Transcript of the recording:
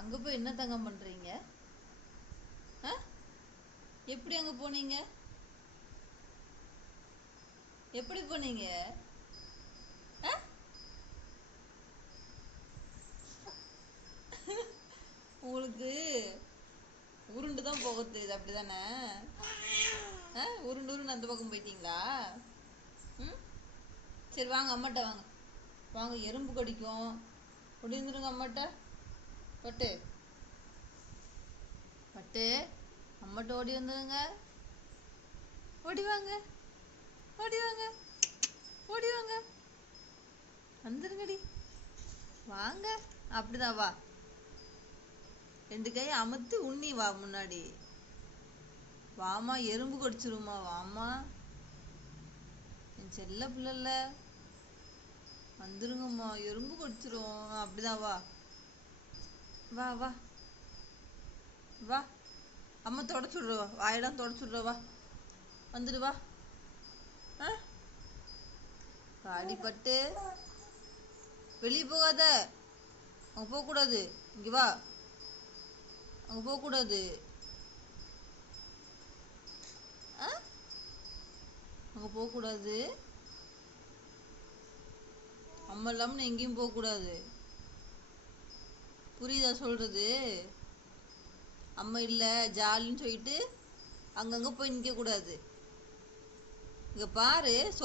அங்க போய் என்ன தங்கம் பண்றீங்க? ஆ? எப்படி அங்க போனீங்க? எப்படி போனீங்க? ஆ? உங்களுக்கு உருண்டு தான் போக தெரியுது அப்படிதானே? ஆ? உருண்டு உருண்டு அந்த பக்கம் போயிட்டீங்களா? ம்? சரி வாங்க அம்மாட்ட வாங்க. வாங்க எறும்பு கடிக்கும். ஒடிந்துருங்க அம்மாட்ட. பட்டு. பட்டு. அம்மட்டு ஓடி வந்துடுங்க ஓடி வாங்க. ஓடி வாங்க. ஓடி வாங்க. வந்துருங்கடி. வாங்க. அப்படிதான் வா. ரெண்டு கையை அமுத்து உண்ணி வா முன்னாடி. வாமா எறும்பு கடிச்சிருமா வாமா. என் செல்ல பிள்ளைல வந்துருங்கம்மா எறும்பு கடிச்சிரும். அப்படிதான் வா. வா வா. வா. அம்மா தொடச்சு விட்றவா வாயிடம் தொடச்சு விட்ற வா. வந்துடு வா. ஆ? அடிப்பட்டு வெளியே போகாத. அங்கே போகக்கூடாது. இங்கே வா. அங்கே போகக்கூடாது. ஆ? அங்கே போகக்கூடாது. அம்மா இல்லாமல் எங்கேயும் போகக்கூடாது. புரியுதா சொல்கிறது அம்மா இல்லை ஜாலின்னு சொல்லிட்டு அங்கங்கே போய் நிற்கக்கூடாது இங்கே பாரு சொ